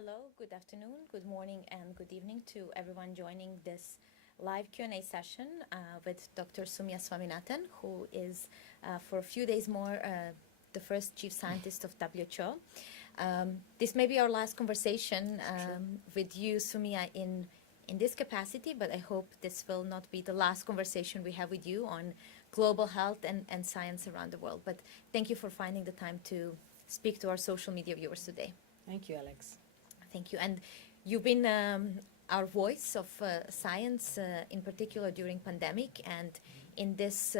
Hello, good afternoon, good morning, and good evening to everyone joining this live Q&A session with Dr. Soumya Swaminathan, who is for a few days more the first chief scientist of WHO. This may be our last conversation with you, Soumya, in this capacity, but I hope this will not be the last conversation we have with you on global health and science around the world. But thank you for finding the time to speak to our social media viewers today. Thank you, Alex. Thank you. And you've been our voice of science, in particular during pandemic, and in this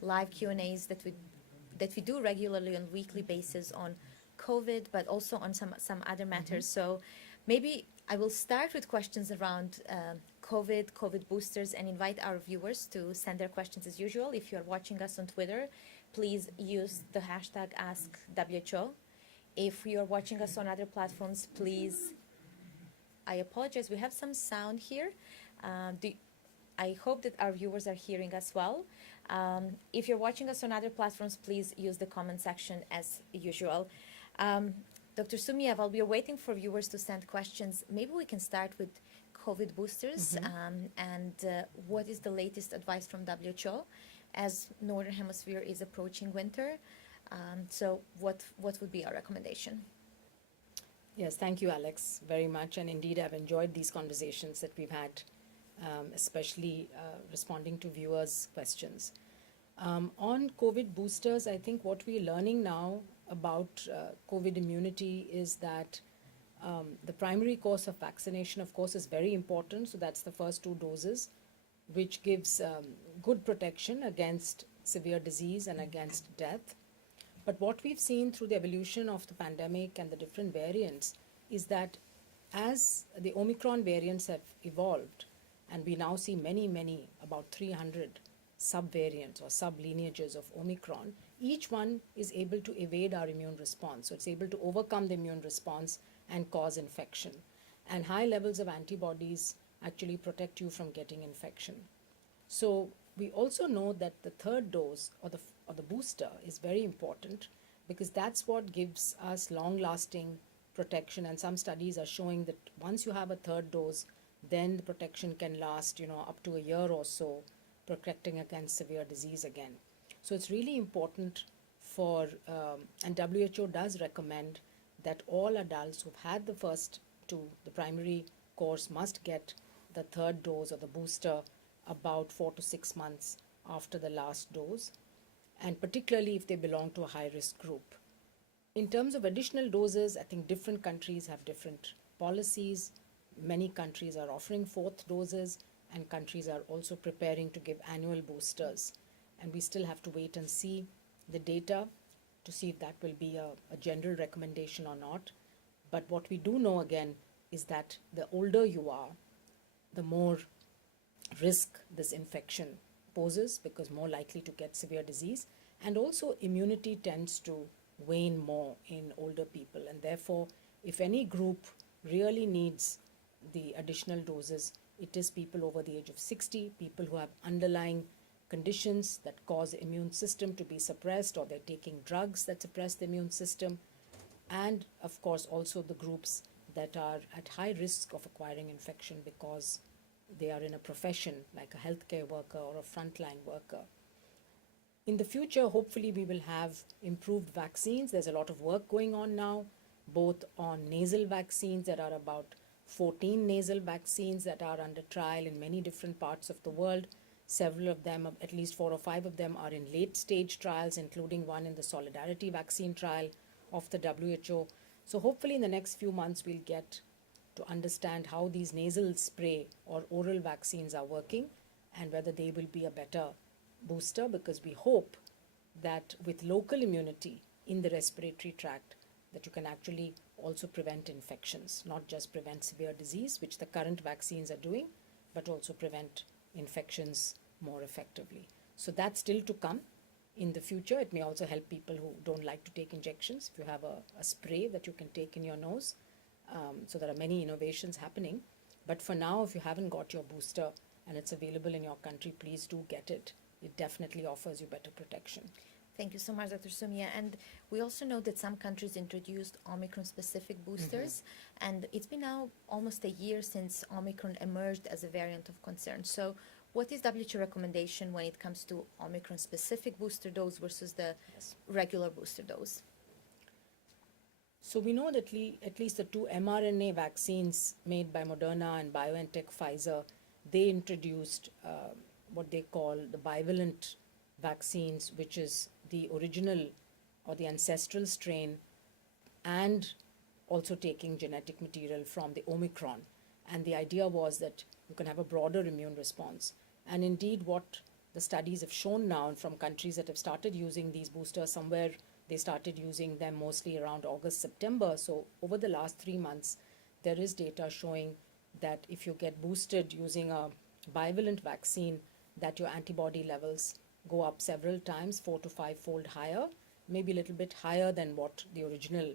live Q&As that we do regularly on a weekly basis on COVID, but also on some other matters. So maybe I will start with questions around COVID boosters, and invite our viewers to send their questions as usual. If you're watching us on Twitter, please use the hashtag AskWHO. If you're watching us on other platforms, please, I apologize, we have some sound here. I hope that our viewers are hearing us well. If you're watching us on other platforms, please use the comment section as usual. Dr. Soumya, while we are waiting for viewers to send questions, maybe we can start with COVID boosters and what is the latest advice from WHO as Northern Hemisphere is approaching winter. So what would be our recommendation? Yes, thank you, Alex, very much. And indeed, I've enjoyed these conversations that we've had, especially responding to viewers' questions. On COVID boosters, I think what we're learning now about COVID immunity is that the primary course of vaccination, of course, is very important. So that's the first 2 doses, which gives good protection against severe disease and against death. But what we've seen through the evolution of the pandemic and the different variants is that as the Omicron variants have evolved, and we now see many, about 300 subvariants or sublineages of Omicron, each one is able to evade our immune response. So it's able to overcome the immune response and cause infection. And high levels of antibodies actually protect you from getting infection. So we also know that the third dose or the booster is very important, because that's what gives us long-lasting protection. And some studies are showing that once you have a third dose, then the protection can last, up to a year or so, protecting against severe disease again. So it's really important and WHO does recommend that all adults who've had the first 2, the primary course, must get the third dose or the booster about 4 to 6 months after the last dose, and particularly if they belong to a high-risk group. In terms of additional doses, I think different countries have different policies. Many countries are offering 4th doses, and countries are also preparing to give annual boosters. And we still have to wait and see the data to see if that will be a general recommendation or not. But what we do know again is that the older you are, the more risk this infection poses, because more likely to get severe disease, and also immunity tends to wane more in older people, and therefore if any group really needs the additional doses, it is people over the age of 60, people who have underlying conditions that cause the immune system to be suppressed, or they're taking drugs that suppress the immune system, and of course also the groups that are at high risk of acquiring infection because they are in a profession like a healthcare worker or a frontline worker. In the future, hopefully we will have improved vaccines. There's a lot of work going on now, both on nasal vaccines. There are about 14 nasal vaccines that are under trial in many different parts of the world. Several of them, at least 4 or 5 of them, are in late stage trials, including one in the Solidarity vaccine trial of the WHO. So hopefully in the next few months we'll get to understand how these nasal spray or oral vaccines are working and whether they will be a better booster, because we hope that with local immunity in the respiratory tract that you can actually also prevent infections, not just prevent severe disease, which the current vaccines are doing, but also prevent infections more effectively. So that's still to come in the future. It may also help people who don't like to take injections. If you have a spray that you can take in your nose, so there are many innovations happening. But for now, if you haven't got your booster and it's available in your country, please do get it. It definitely offers you better protection. Thank you so much, Dr. Soumya. And we also know that some countries introduced Omicron-specific boosters, and it's been now almost a year since Omicron emerged as a variant of concern. So what is WHO recommendation when it comes to Omicron-specific booster dose versus the regular booster dose? So we know that at least the two mRNA vaccines made by Moderna and BioNTech Pfizer, they introduced what they call the bivalent vaccines, which is the original or the ancestral strain, and also taking genetic material from the Omicron. And the idea was that you can have a broader immune response. And indeed, what the studies have shown now from countries that have started using these boosters, somewhere they started using them mostly around August, September. So over the last 3 months, there is data showing that if you get boosted using a bivalent vaccine, that your antibody levels go up several times, 4 to 5-fold higher, maybe a little bit higher than what the original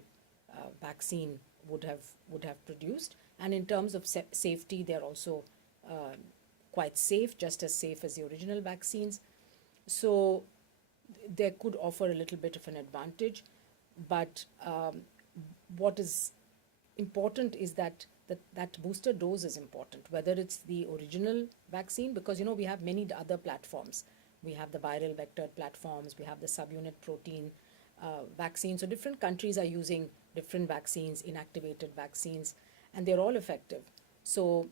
vaccine would have produced. And in terms of safety, they're also quite safe, just as safe as the original vaccines. So they could offer a little bit of an advantage. But what is important is that booster dose is important, whether it's the original vaccine, because we have many other platforms. We have the viral vector platforms, we have the subunit protein vaccine. So different countries are using different vaccines, inactivated vaccines, and they're all effective. So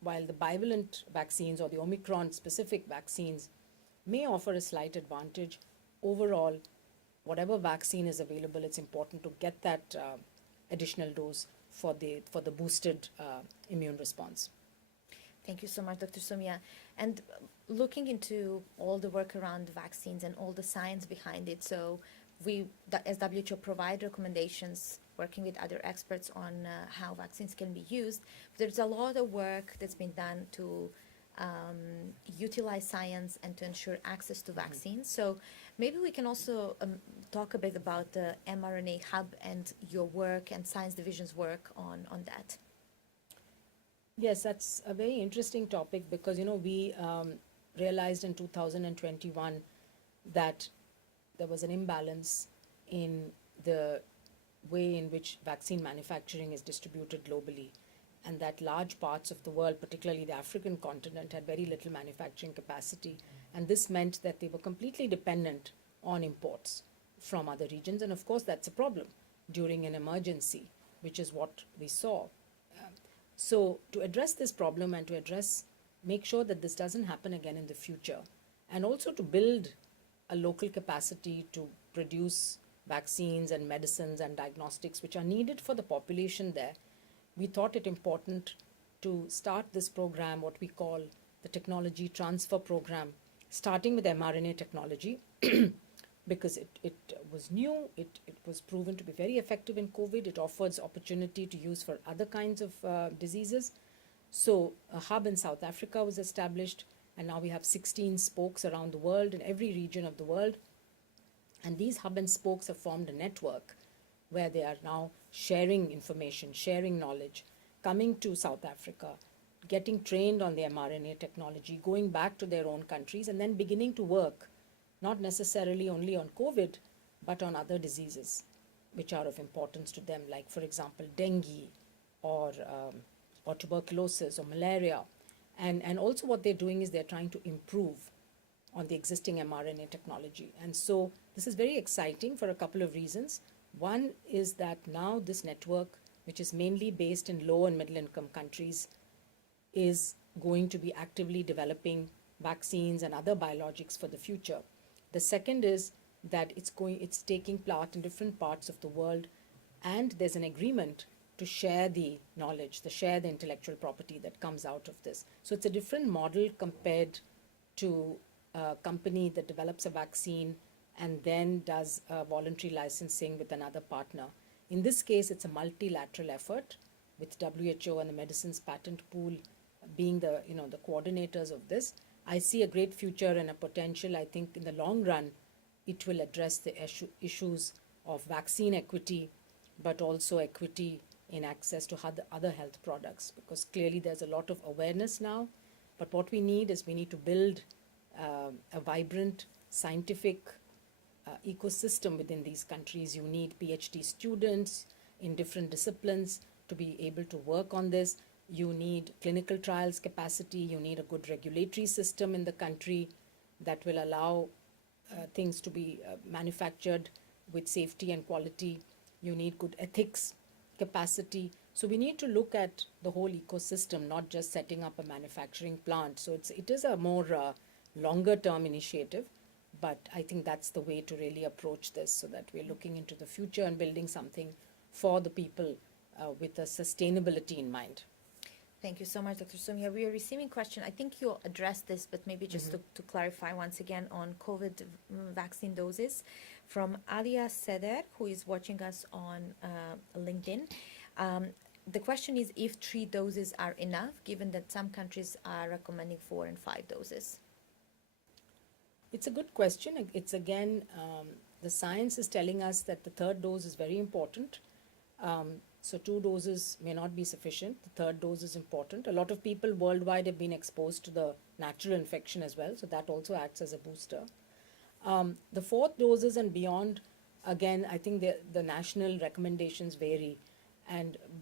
while the bivalent vaccines or the Omicron-specific vaccines may offer a slight advantage, overall, whatever vaccine is available, it's important to get that additional dose for the boosted immune response. Thank you so much, Dr. Soumya. And looking into all the work around vaccines and all the science behind it, so we, as WHO, provide recommendations, working with other experts on how vaccines can be used. There's a lot of work that's been done to utilize science and to ensure access to vaccines. So maybe we can also talk a bit about the MRNA Hub and your work and Science Division's work on that. Yes, that's a very interesting topic because, we realized in 2021 that there was an imbalance in the way in which vaccine manufacturing is distributed globally, and that large parts of the world, particularly the African continent, had very little manufacturing capacity. And this meant that they were completely dependent on imports from other regions. And of course, that's a problem during an emergency, which is what we saw. So to address this problem and make sure that this doesn't happen again in the future, and also to build a local capacity to produce vaccines and medicines and diagnostics which are needed for the population there, we thought it important to start this program, what we call the technology transfer program, starting with mRNA technology, because it was new, it was proven to be very effective in COVID. It offers opportunity to use for other kinds of diseases. So a hub in South Africa was established, and now we have 16 spokes around the world in every region of the world. And these hub and spokes have formed a network where they are now sharing information, sharing knowledge, coming to South Africa, getting trained on the mRNA technology, going back to their own countries, and then beginning to work not necessarily only on COVID, but on other diseases which are of importance to them, like, for example, dengue or tuberculosis or malaria. And also what they're doing is they're trying to improve on the existing mRNA technology. And so this is very exciting for a couple of reasons. One is that now this network, which is mainly based in low and middle income countries, is going to be actively developing vaccines and other biologics for the future. The second is that it's taking part in different parts of the world, and there's an agreement to share the knowledge, to share the intellectual property that comes out of this. So it's a different model compared to a company that develops a vaccine and then does voluntary licensing with another partner. In this case, it's a multilateral effort with WHO and the Medicines Patent Pool being the coordinators of this. I see a great future and a potential. I think in the long run, it will address the issues of vaccine equity, but also equity in access to other health products, because clearly there's a lot of awareness now. But what we need to build a vibrant scientific ecosystem within these countries. You need PhD students in different disciplines to be able to work on this. You need clinical trials capacity. You need a good regulatory system in the country that will allow things to be manufactured with safety and quality. You need good ethics capacity. So we need to look at the whole ecosystem, not just setting up a manufacturing plant. So it is a more longer term initiative, but I think that's the way to really approach this, so that we're looking into the future and building something for the people with a sustainability in mind. Thank you so much, Dr. Soumya. We are receiving question. I think you addressed this, but maybe just to clarify once again on COVID vaccine doses from Alia Seder, who is watching us on LinkedIn. The question is if 3 doses are enough, given that some countries are recommending 4 and 5 doses. It's a good question. It's again, the science is telling us that the 3rd dose is very important. So 2 doses may not be sufficient. The 3rd dose is important. A lot of people worldwide have been exposed to the natural infection as well, so that also acts as a booster. The 4th doses and beyond, again, I think the national recommendations vary.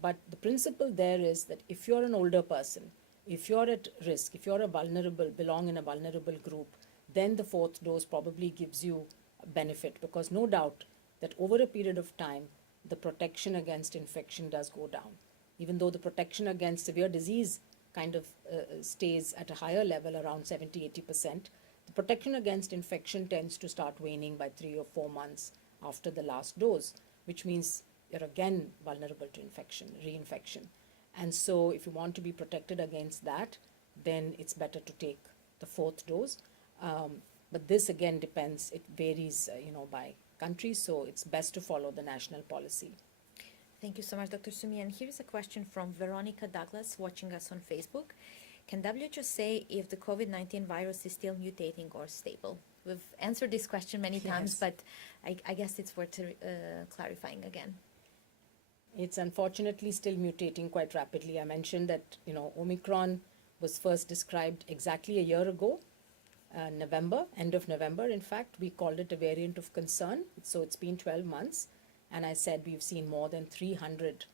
But the principle there is that if you're an older person, if you're at risk, if you're belong in a vulnerable group, then the 4th dose probably gives you a benefit, because no doubt that over a period of time, the protection against infection does go down. Even though the protection against severe disease kind of stays at a higher level, around 70-80%, the protection against infection tends to start waning by 3 or 4 months after the last dose, which means you're again vulnerable to reinfection. And so if you want to be protected against that, then it's better to take the 4th dose. But this again depends, it varies, by countries, so it's best to follow the national policy. Thank you so much, Dr. Soumya. And here's a question from Veronica Douglas, watching us on Facebook. Can WHO say if the COVID-19 virus is still mutating or stable? We've answered this question many times, but I guess it's worth clarifying again. It's unfortunately still mutating quite rapidly. I mentioned that, Omicron was first described exactly a year ago, November, end of November. In fact, we called it a variant of concern. So it's been 12 months. And I said we've seen more than 300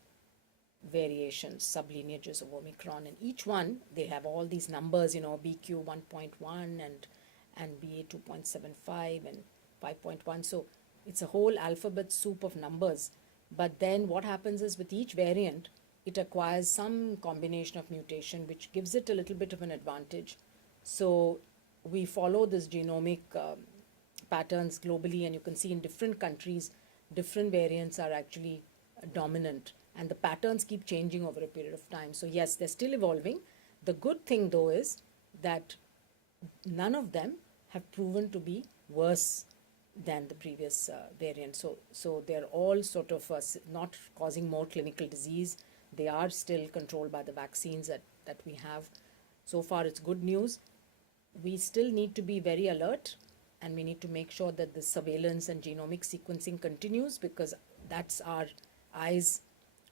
variations, sublineages of Omicron. And each one, they have all these numbers, BQ 1.1 and BA 2.75 and 5.1. So it's a whole alphabet soup of numbers. But then what happens is with each variant, it acquires some combination of mutation, which gives it a little bit of an advantage. So we follow this genomic patterns globally, and you can see in different countries, different variants are actually dominant, and the patterns keep changing over a period of time. So yes, they're still evolving. The good thing though is that none of them have proven to be worse than the previous variant. So they're all sort of not causing more clinical disease. They are still controlled by the vaccines that we have. So far it's good news. We still need to be very alert, and we need to make sure that the surveillance and genomic sequencing continues, because that's our eyes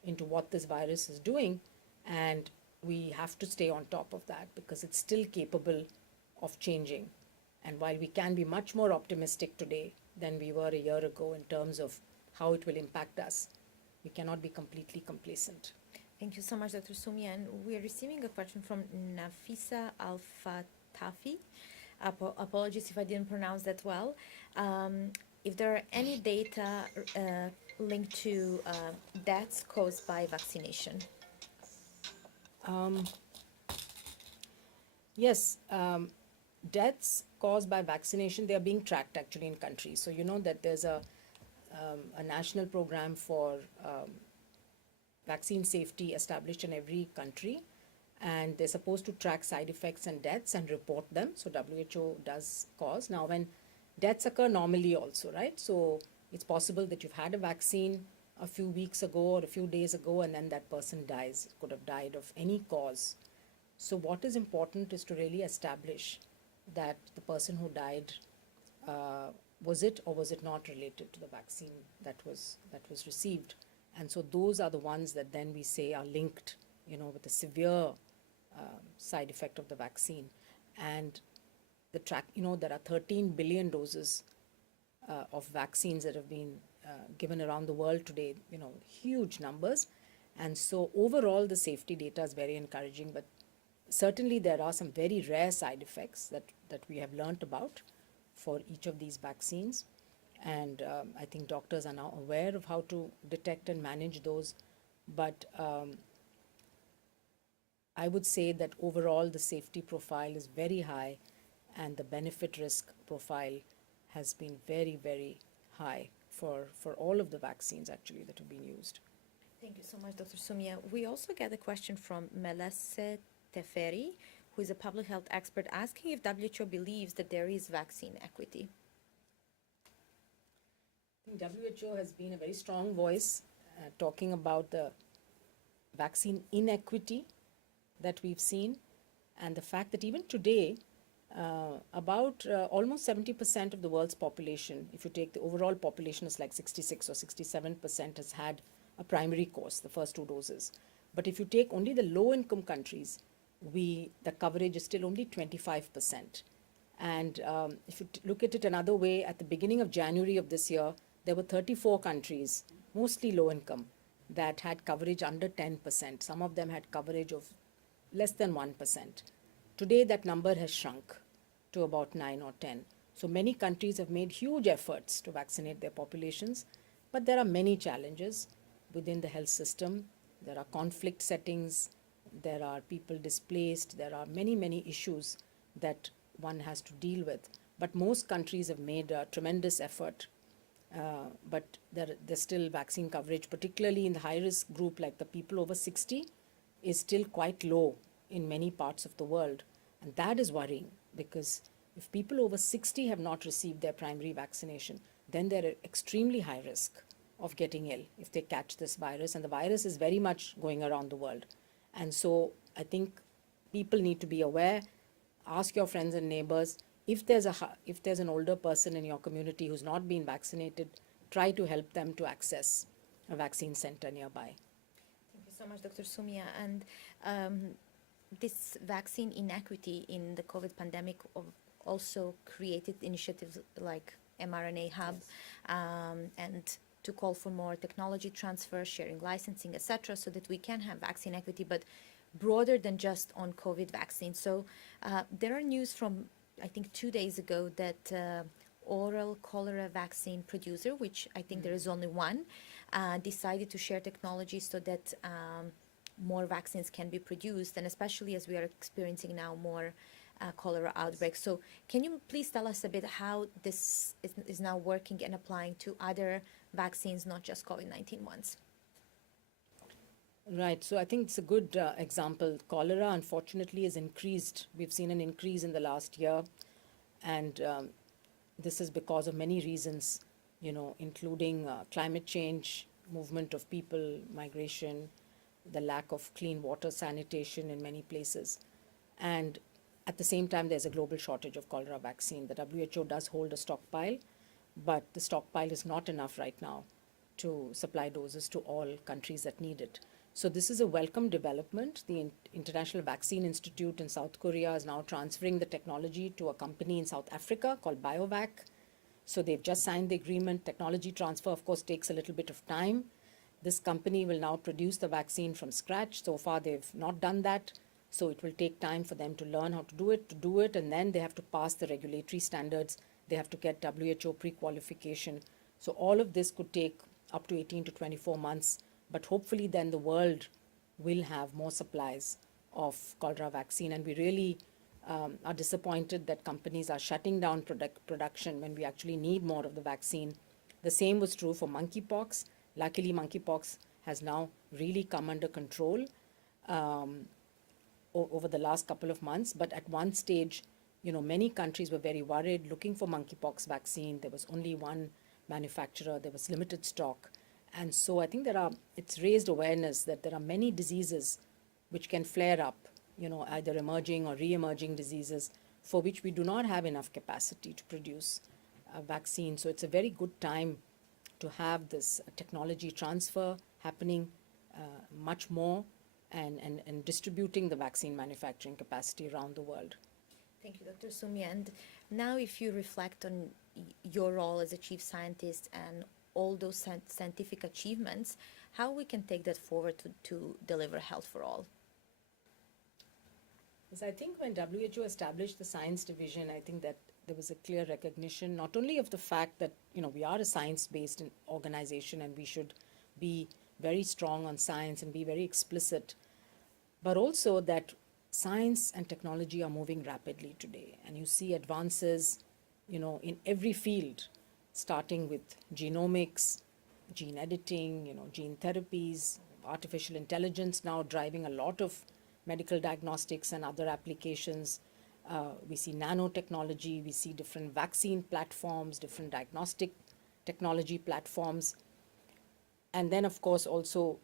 into what this virus is doing, and we have to stay on top of that because it's still capable of changing. And while we can be much more optimistic today than we were a year ago in terms of how it will impact us, we cannot be completely complacent. Thank you so much, Dr. Soumya. And we are receiving a question from Nafisa Tafi. Apologies if I didn't pronounce that well. If there are any data linked to deaths caused by vaccination? Yes, deaths caused by vaccination, they are being tracked actually in countries. So you know that there's a national program for vaccine safety established in every country, and they're supposed to track side effects and deaths and report them. So WHO does cause. Now when deaths occur normally also, right? So it's possible that you've had a vaccine a few weeks ago or a few days ago, and then that person dies. Could have died of any cause. So what is important is to really establish that the person who died, was it or was it not related to the vaccine that was received? And so those are the ones that then we say are linked, with a severe side effect of the vaccine. And there are 13 billion doses of vaccines that have been given around the world today, huge numbers. And so overall, the safety data is very encouraging, but certainly there are some very rare side effects that we have learnt about for each of these vaccines. And I think doctors are now aware of how to detect and manage those. But I would say that overall the safety profile is very high and the benefit risk profile has been very, very high for all of the vaccines actually that have been used. Thank you so much, Dr. Soumya. We also get a question from Melesse Teferi, who is a public health expert, asking if WHO believes that there is vaccine equity. I think WHO has been a very strong voice talking about the vaccine inequity that we've seen, and the fact that even today, about almost 70% of the world's population, if you take the overall population, is like 66 or 67% has had a primary course, the first 2 doses. But if you take only the low-income countries, the coverage is still only 25%. And if you look at it another way, at the beginning of January of this year, there were 34 countries, mostly low-income, that had coverage under 10%. Some of them had coverage of less than 1%. Today, that number has shrunk to about 9 or 10. So many countries have made huge efforts to vaccinate their populations, but there are many challenges within the health system. There are conflict settings, there are people displaced, there are many, many issues that one has to deal with. But most countries have made a tremendous effort, but there's still vaccine coverage, particularly in the high-risk group like the people over 60, is still quite low in many parts of the world. And that is worrying, because if people over 60 have not received their primary vaccination, then they're at extremely high risk of getting ill if they catch this virus. And the virus is very much going around the world. And so I think people need to be aware. Ask your friends and neighbors. If there's an older person in your community who's not been vaccinated, try to help them to access a vaccine center nearby. Thank you so much, Dr. Soumya. And this vaccine inequity in the COVID pandemic also created initiatives like MRNA Hub, yes. And to call for more technology transfer, sharing licensing, etc., so that we can have vaccine equity, but broader than just on COVID vaccines. So there are news from, I think, 2 days ago that oral cholera vaccine producer, which I think there is only one, decided to share technology so that more vaccines can be produced, and especially as we are experiencing now more cholera outbreaks. So can you please tell us a bit how this is now working and applying to other vaccines, not just COVID-19 ones? Right. So I think it's a good example. Cholera, unfortunately, has increased. We've seen an increase in the last year. And this is because of many reasons, including climate change, movement of people, migration, the lack of clean water, sanitation in many places. And at the same time, there's a global shortage of cholera vaccine. The WHO does hold a stockpile, but the stockpile is not enough right now to supply doses to all countries that need it. So this is a welcome development. The International Vaccine Institute in South Korea is now transferring the technology to a company in South Africa called BioVac. So they've just signed the agreement. Technology transfer, of course, takes a little bit of time. This company will now produce the vaccine from scratch. So far, they've not done that. So it will take time for them to learn how to do it, and then they have to pass the regulatory standards. They have to get WHO pre-qualification. So all of this could take up to 18 to 24 months. But hopefully then the world will have more supplies of cholera vaccine. And we really are disappointed that companies are shutting down production when we actually need more of the vaccine. The same was true for monkeypox. Luckily, monkeypox has now really come under control over the last couple of months. But at one stage, many countries were very worried looking for monkeypox vaccine. There was only one manufacturer. There was limited stock. And so I think it's raised awareness that there are many diseases which can flare up, either emerging or re-emerging diseases for which we do not have enough capacity to produce a vaccine. So it's a very good time to have this technology transfer happening much more and distributing the vaccine manufacturing capacity around the world. Thank you, Dr. Soumya. And now, if you reflect on your role as a chief scientist and all those scientific achievements, how we can take that forward to deliver health for all? Yes, I think when WHO established the science division, I think that there was a clear recognition not only of the fact that we are a science-based organization and we should be very strong on science and be very explicit, but also that science and technology are moving rapidly today, and you see advances in every field, starting with genomics, gene editing, gene therapies, artificial intelligence now driving a lot of medical diagnostics and other applications. We see nanotechnology, we see different vaccine platforms, different diagnostic technology platforms. And then, of course, also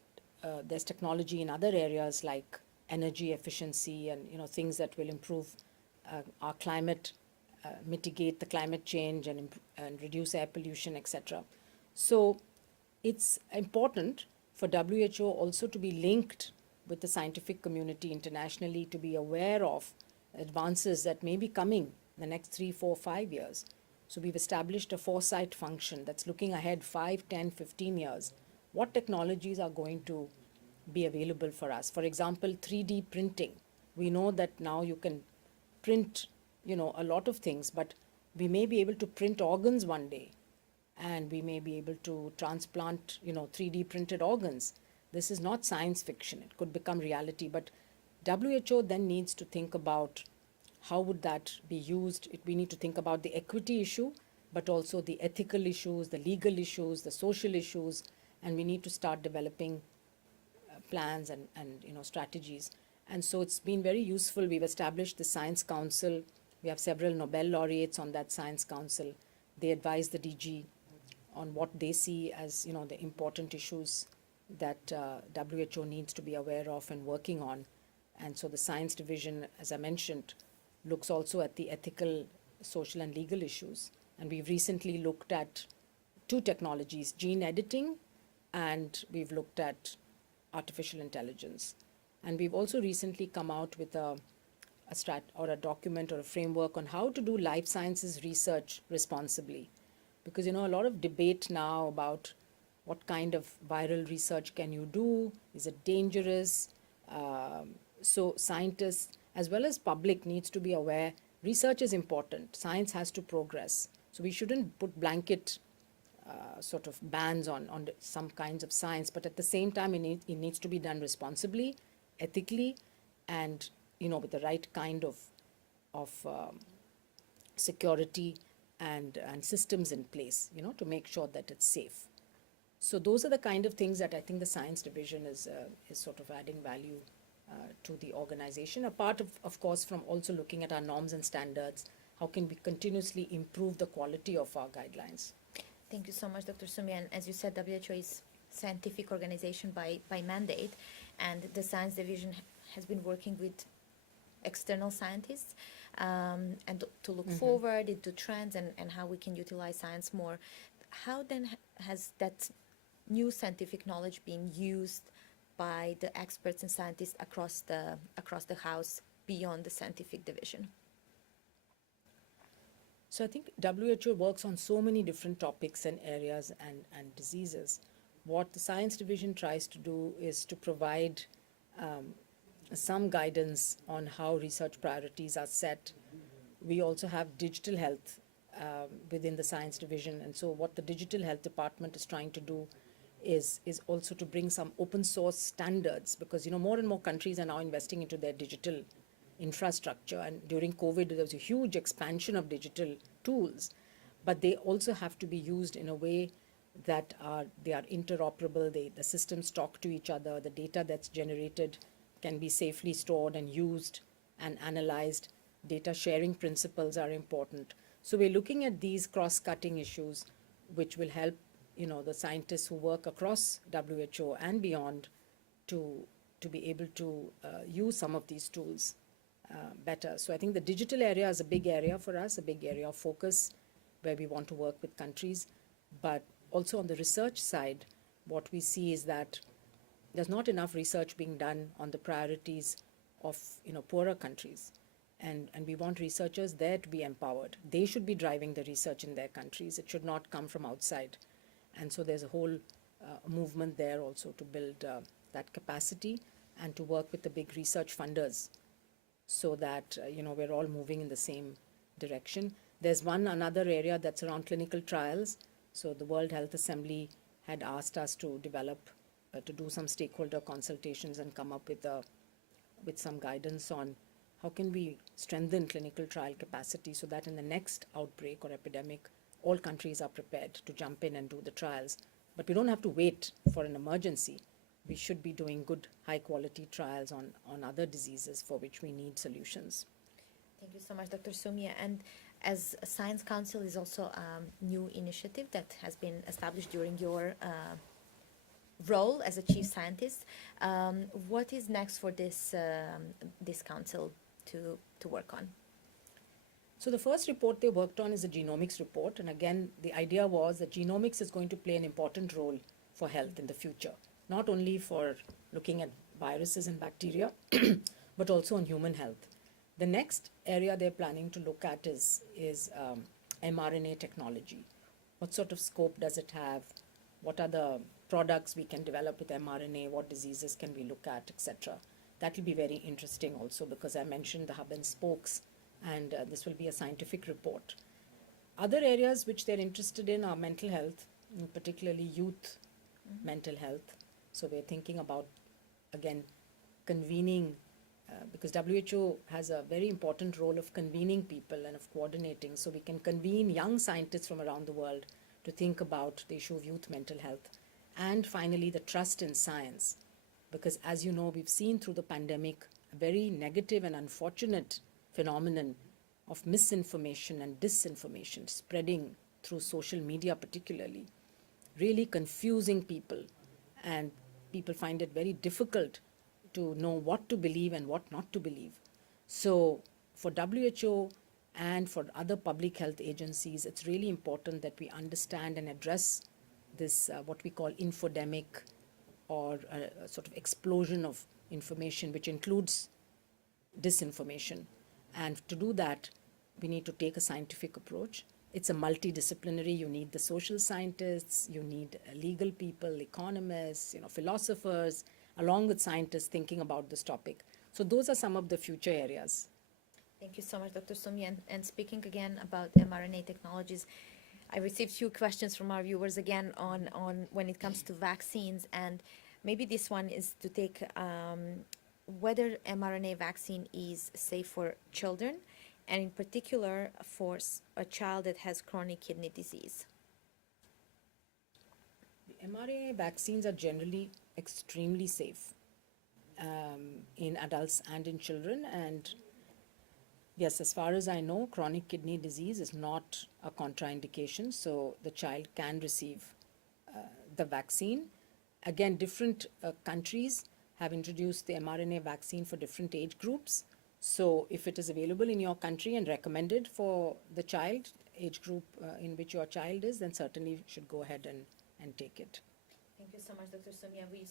there's technology in other areas like energy efficiency and things that will improve our climate, mitigate the climate change and reduce air pollution, etc. So it's important for WHO also to be linked with the scientific community internationally, to be aware of advances that may be coming in the next 3, 4, 5 years. So we've established a foresight function that's looking ahead 5, 10, 15 years. What technologies are going to be available for us? For example, 3D printing. We know that now you can print, a lot of things, but we may be able to print organs one day, and we may be able to transplant, 3D printed organs. This is not science fiction. It could become reality, but WHO then needs to think about how would that be used. We need to think about the equity issue, but also the ethical issues, the legal issues, the social issues, and we need to start developing plans and strategies. And so it's been very useful. We've established the Science Council. We have several Nobel laureates on that Science Council. They advise the DG on what they see as the important issues that WHO needs to be aware of and working on. And so the science division, as I mentioned, looks also at the ethical, social and legal issues. And we've recently looked at 2 technologies, gene editing, and we've looked at artificial intelligence. And we've also recently come out with a document or a framework on how to do life sciences research responsibly. Because, a lot of debate now about what kind of viral research can you do? Is it dangerous? So scientists as well as public needs to be aware research is important. Science has to progress. So we shouldn't put blanket sort of bans on some kinds of science, but at the same time it needs to be done responsibly, ethically, and with the right kind of security and systems in place, to make sure that it's safe. So those are the kind of things that I think the science division is sort of adding value to the organization, apart of course from also looking at our norms and standards. How can we continuously improve the quality of our guidelines? Thank you so much, Dr. Soumya. And as you said, WHO is a scientific organization by mandate, and the science division has been working with external scientists and to look forward into trends and how we can utilize science more. How then has that new scientific knowledge been used by the experts and scientists across the house beyond the scientific division? So I think WHO works on so many different topics and areas and diseases. What the science division tries to do is to provide some guidance on how research priorities are set. We also have digital health within the science division, and so what the digital health department is trying to do is also to bring some open source standards, because more and more countries are now investing into their digital infrastructure, and during COVID there was a huge expansion of digital tools, but they also have to be used in a way that they are interoperable. The systems talk to each other. The data that's generated can be safely stored and used and analyzed. Data sharing principles are important. So we're looking at these cross-cutting issues which will help the scientists who work across WHO and beyond to be able to use some of these tools better. So I think the digital area is a big area for us, a big area of focus where we want to work with countries. But also on the research side, what we see is that there's not enough research being done on the priorities of poorer countries. And we want researchers there to be empowered. They should be driving the research in their countries. It should not come from outside. And so there's a whole movement there also to build that capacity and to work with the big research funders so that we're all moving in the same direction. There's another area that's around clinical trials. So the World Health Assembly had asked us to develop, to do some stakeholder consultations and come up with some guidance on how can we strengthen clinical trial capacity so that in the next outbreak or epidemic, all countries are prepared to jump in and do the trials. But we don't have to wait for an emergency. We should be doing good, high-quality trials on other diseases for which we need solutions. Thank you so much, Dr. Soumya. And as a Science Council is also a new initiative that has been established during your role as a chief scientist. What is next for this council to work on? So the first report they worked on is a genomics report. And again, the idea was that genomics is going to play an important role for health in the future, not only for looking at viruses and bacteria, but also on human health. The next area they're planning to look at is mRNA technology. What sort of scope does it have? What are the products we can develop with mRNA? What diseases can we look at, etc.? That will be very interesting also because I mentioned the hub and spokes, and this will be a scientific report. Other areas which they're interested in are mental health, particularly youth mental health. So we're thinking about, again, convening, because WHO has a very important role of convening people and of coordinating. So we can convene young scientists from around the world to think about the issue of youth mental health. And finally, the trust in science. Because as you know, we've seen through the pandemic a very negative and unfortunate phenomenon of misinformation and disinformation spreading through social media particularly, really confusing people, and people find it very difficult to know what to believe and what not to believe. So for WHO and for other public health agencies, it's really important that we understand and address this what we call infodemic, or a sort of explosion of information which includes disinformation. And to do that, we need to take a scientific approach. It's a multidisciplinary. You need the social scientists, you need legal people, economists, philosophers, along with scientists thinking about this topic. So those are some of the future areas. Thank you so much, Dr. Soumya. And speaking again about mRNA technologies, I received few questions from our viewers again on when it comes to vaccines, and maybe this one is to take whether mRNA vaccine is safe for children, and in particular for a child that has chronic kidney disease. The mRNA vaccines are generally extremely safe in adults and in children. And yes, as far as I know, chronic kidney disease is not a contraindication, so the child can receive the vaccine. Again, different countries have introduced the mRNA vaccine for different age groups. So if it is available in your country and recommended for the child, age group in which your child is, then certainly you should go ahead and take it. Thank you so much, Dr. Soumya. We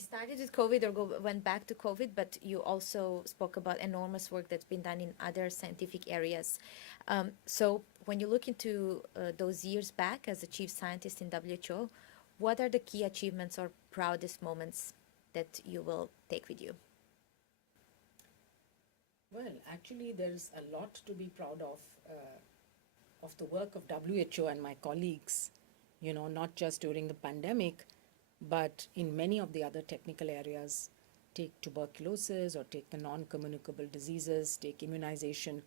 started with COVID or went back to COVID, but you also spoke about enormous work that's been done in other scientific areas. So when you look into those years back as a chief scientist in WHO, what are the key achievements or proudest moments that you will take with you? Well, actually, there's a lot to be proud of the work of WHO and my colleagues, not just during the pandemic, but in many of the other technical areas. Take tuberculosis or take the non-communicable diseases, take immunization.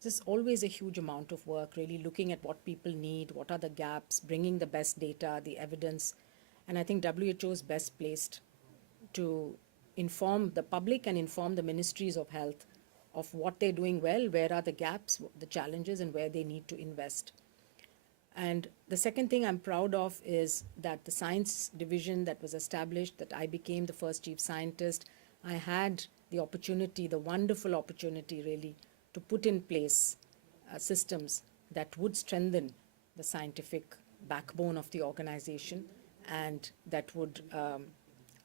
There's always a huge amount of work really looking at what people need, what are the gaps, bringing the best data, the evidence. And I think WHO is best placed to inform the public and inform the ministries of health of what they're doing well, where are the gaps, the challenges, and where they need to invest. And the second thing I'm proud of is that the science division that was established, that I became the first chief scientist, I had the opportunity, the wonderful opportunity really, to put in place systems that would strengthen the scientific backbone of the organization, and that would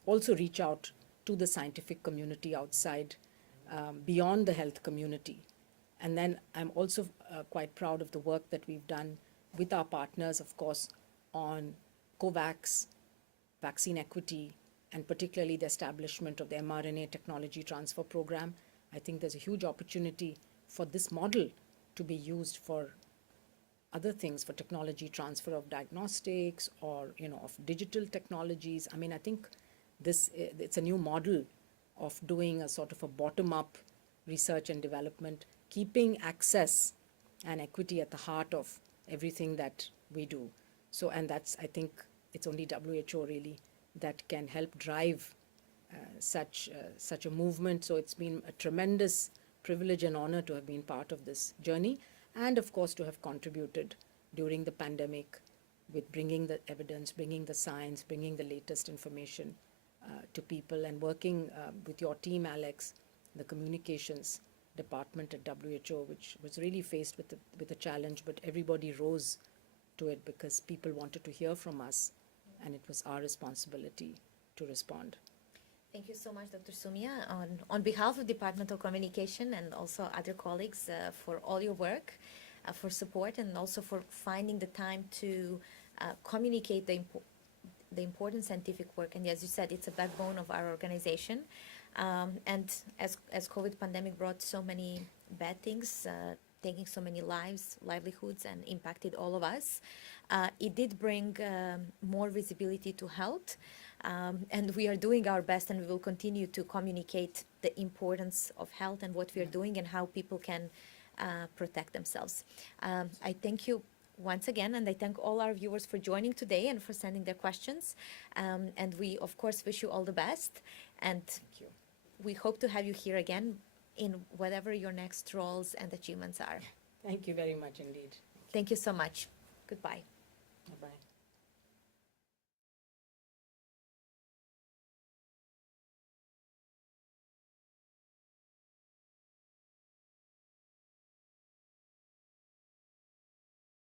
also reach out to the scientific community outside beyond the health community. And then I'm also quite proud of the work that we've done with our partners, of course, on COVAX, vaccine equity, and particularly the establishment of the mRNA technology transfer program. I think there's a huge opportunity for this model to be used for other things, for technology transfer of diagnostics or, of digital technologies. I mean, I think it's a new model of doing a sort of a bottom-up research and development, keeping access and equity at the heart of everything that we do. So, and that's, I think, it's only WHO really that can help drive such a movement. So it's been a tremendous privilege and honor to have been part of this journey, and of course to have contributed during the pandemic with bringing the evidence, bringing the science, bringing the latest information to people, and working with your team, Alex, the communications department at WHO, which was really faced with a challenge, but everybody rose to it because people wanted to hear from us, and it was our responsibility to respond. Thank you so much, Dr. Soumya, on behalf of Department of Communication and also other colleagues for all your work, for support, and also for finding the time to communicate the important scientific work. And as you said, it's a backbone of our organization. And as COVID pandemic brought so many bad things, taking so many livelihoods, and impacted all of us, it did bring more visibility to health. And we are doing our best, and we will continue to communicate the importance of health and what we are doing and how people can protect themselves. I thank you once again, and I thank all our viewers for joining today and for sending their questions. And we, of course, wish you all the best. And we hope to have you here again in whatever your next roles and achievements are. Thank you very much indeed. Thank you so much. Goodbye. Bye-bye.